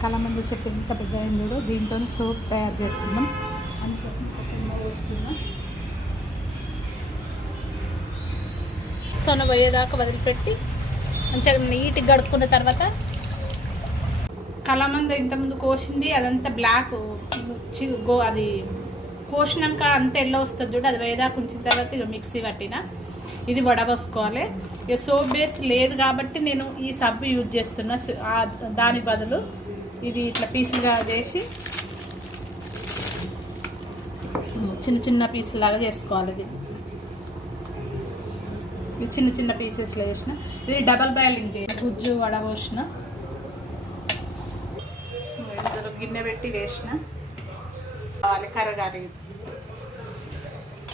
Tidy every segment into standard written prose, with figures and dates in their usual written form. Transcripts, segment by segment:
కలమంద చెప్పి ఎంత పెద్ద అయిందో దీంతో సోప్ తయారు చేస్తున్నాం. అందుకోసం సోప్ వస్తున్నాం. సొన పోయేదాకా వదిలిపెట్టి మంచిగా నీట్గా గడుపుకున్న తర్వాత కలమంద ఇంతకుముందు కోసింది అదంతా బ్లాక్ అది కోసినాక అంత ఎల్లో వస్తుంది చూడు, అది వేదాకు ఉంచిన తర్వాత ఇక మిక్సీ పట్టిన ఇది వడబోసుకోవాలి. ఇక సోప్ బేస్ లేదు కాబట్టి నేను ఈ సబ్బు యూజ్ చేస్తున్నా. దాని బదులు ఇది ఇట్లా పీసులుగా చేసి చిన్న చిన్న పీసులాగా చేసుకోవాలి. ఇది చిన్న చిన్న పీసెస్లో చేసిన. ఇది డబల్ బాయిలింగ్ చేసిన గుజ్జు వడబోసిన ఇందులో గిన్నె పెట్టి వేసిన కరగాలి.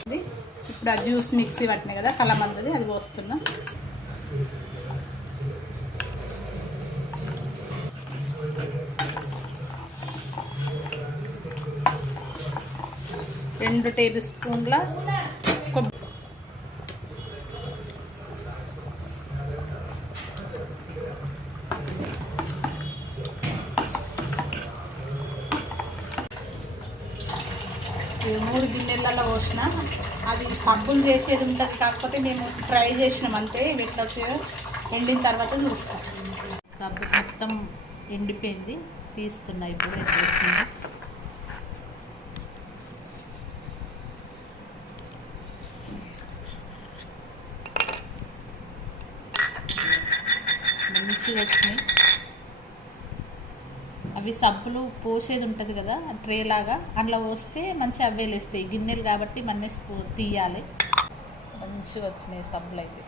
ఇది ఇప్పుడు ఆ జ్యూస్ మిక్సీ పట్టినాయి కదా కలమందది, అది పోస్తున్నా. రెండు టేబుల్ స్పూన్ల కొబ్బరి, మూడు గిన్నెలలో పోసిన. అది సబ్బులు చేసేది ఉంటుంది, కాకపోతే మేము ట్రై చేసినాం అంతే. ఎట్లా వచ్చేదో ఎండిన తర్వాత చూస్తాం. సబ్బు మొత్తం ఎండిపోయింది, తీస్తున్నా. ఇప్పుడు ఎట్లా వచ్చింది మంచిగా వచ్చినాయి. అవి సబ్బులు పోసేది ఉంటుంది కదా ట్రే లాగా, అందులో పోస్తే మంచిగా అవే లేస్తాయి. గిన్నెలు కాబట్టి మన్నే తీయాలి. మంచిగా వచ్చినాయి సబ్బులు అయితే.